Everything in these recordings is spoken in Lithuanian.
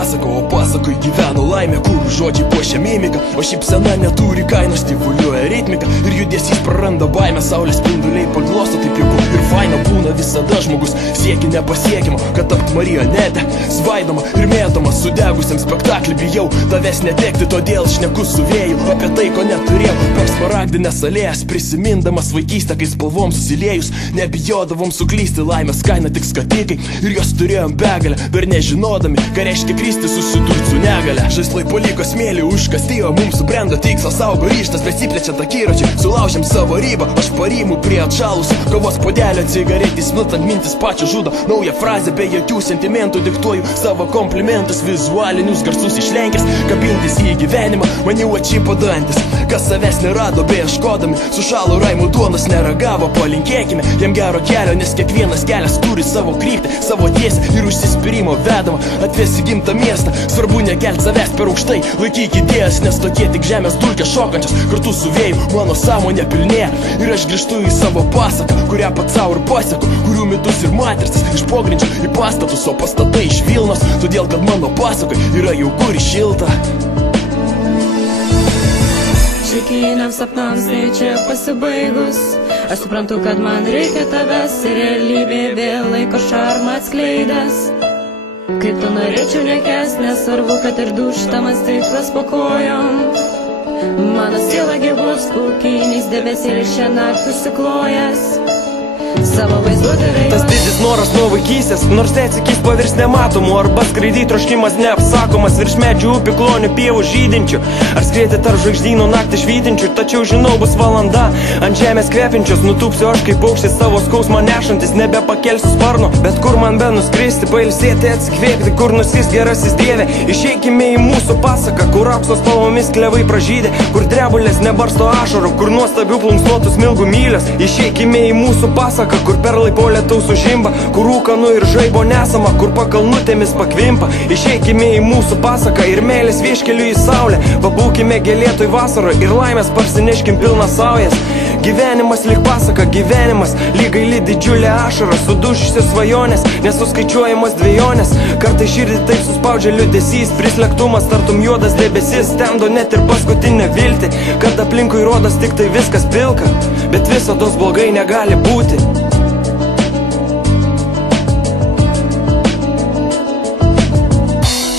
pasako, o pasakoj gyveno laimė, kur žodžiai puošia mimiką, o šypsena neturi kainos, stimuliuoja ritmiką ir judesys praranda baimę, saulės spinduliai paglosto taip jauku ir faina būna visada žmogus siekia nepasiekimo, kad tapt marionetė, svaidoma ir mėtoma sudegusiam spektaklį, bijau tavęs netekti, todėl šneku su vėju apie tai, ko neturėjau, per smaragdinės alėjas prisimindamas vaikystę, kai spalvom susiliejus nebijodavom suklysti, laimės kaina tik skatikai ir jos turėjom begalę, dar nežinodami, ką reiškia kristi susidurt su negale. Žaislai paliko smėlį užkasti, o mums subrendo tikslas, augo ryžtas, besiplečiant akiračiai, sulaužėm savo ribą, aš parimu prie atšalusio kavos puodelio, cigaretės smitant mintis pačią žudo, naują frazę be jokių sentimentų diktuoju savo komplimentus, vizualinius garsus išlenkęs, kabintis į gyvenimą, man jau atšypo dantis, kas savęs nerado beieškodami, sušalo raimų duonos neragavo, palinkėkime jam gero kelio, nes kiekvienas kelias turi savo kryptį, savo tiesą ir užsispyrimo vedama, atves į gimtą miestą, svarbu nekelt savęs per aukštai, laikyk idėjas, nes tokie tik žemės dulkės šokančios, kartu su vėju mano sąmonė pilnėja ir aš grįžtu į savo pasaką, kurią pats sau ir pasieku, kurių mitus ir matricas iš pogrindžio į pastatus, o pastatai iš Vilnos, todėl kad mano pasakai yra jauku ir šilta. Šikiniams sapnams tai čia pasibaigus, aš suprantu, kad man reikia tavęs ir realybė vėl laiko šarmą atskleidęs. Kaip tu norėčiau nekęs, nesvarbu, kad ir duštamas stiklas po kojom. Mano siela gyvos pūkiniais debesėlis šią naktį susiklojęs. Savo vaizduotę veiklą. Tas didis noras nuo vaikystės, nors tai atsakys pavirs nematomu, arba skraidy troškimas neapsakomas virš medžių, upių, klonių, pievų žydinčių, ar skrėti tarp žvaigždynų naktį švytinčių, tačiau žinau bus valanda ant žemės kvepinčios, nutūpsiu aš kaip paukštis savo skausmą nešantis, nebepakelsiu sparno, bet kur man be nuskristi, pailsėti, atsikvėpti, kur nusės gerasis Dieve, išeikime į mūsų pasaką, kur apsos spalvomis klevai pražydė, kur drebulės nebarsto ašarų, kur nuostabių plunksnuotų smilgų mylios, išeikime į mūsų pasaką, kur perlai po lietaus sužimba, kur ūkanų ir žaibo nesama, kur pakalnutėmis pakvimpa. Išeikime į mūsų pasaką ir meilės vieškeliu į saulę, pabūkime gėlėtoj vasarą ir laimės parsineškim pilną saujas. Gyvenimas lyg pasaka, gyvenimas lyg gaili didžiulė ašara, sudužusios svajonės, nesuskaičiuojamas dvejonės, kartai širdį taip suspaudžia liūdesys, prislėgtumas tartum juodas debesis, temdo net ir paskutinę viltį, kad aplinkui rodos tik tai viskas pilka, bet visados blogai negali būti.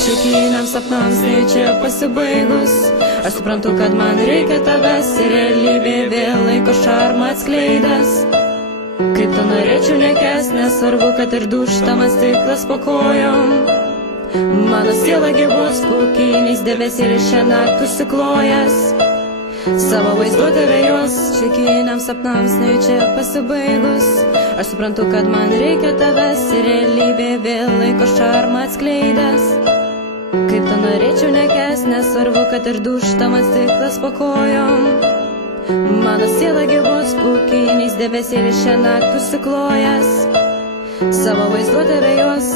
Šikiniams sapnams tai čia pasibaigus, aš suprantu, kad man reikia tavęs ir realybė vėl laiko šarmą atskleidęs. Kaip tu norėčiau nekęs, nesvarbu, kad ir duštamas stiklas po kojom. Mano siela gyvos pūkiniais debesėlis šią naktį susiklojęs. Savo vaizduotę vėjos, šikiniams sapnams tai čia pasibaigus, aš suprantu, kad man reikia tavęs ir realybė vėl laiko šarmą atskleidęs. Kaip tu norėčiau nekęs, nesvarbu, kad ir duštamas stiklas po kojom. Mano siela gyvos pūkiniais debesėlis šią naktį susiklojęs. Savo vaizduotę vėjos,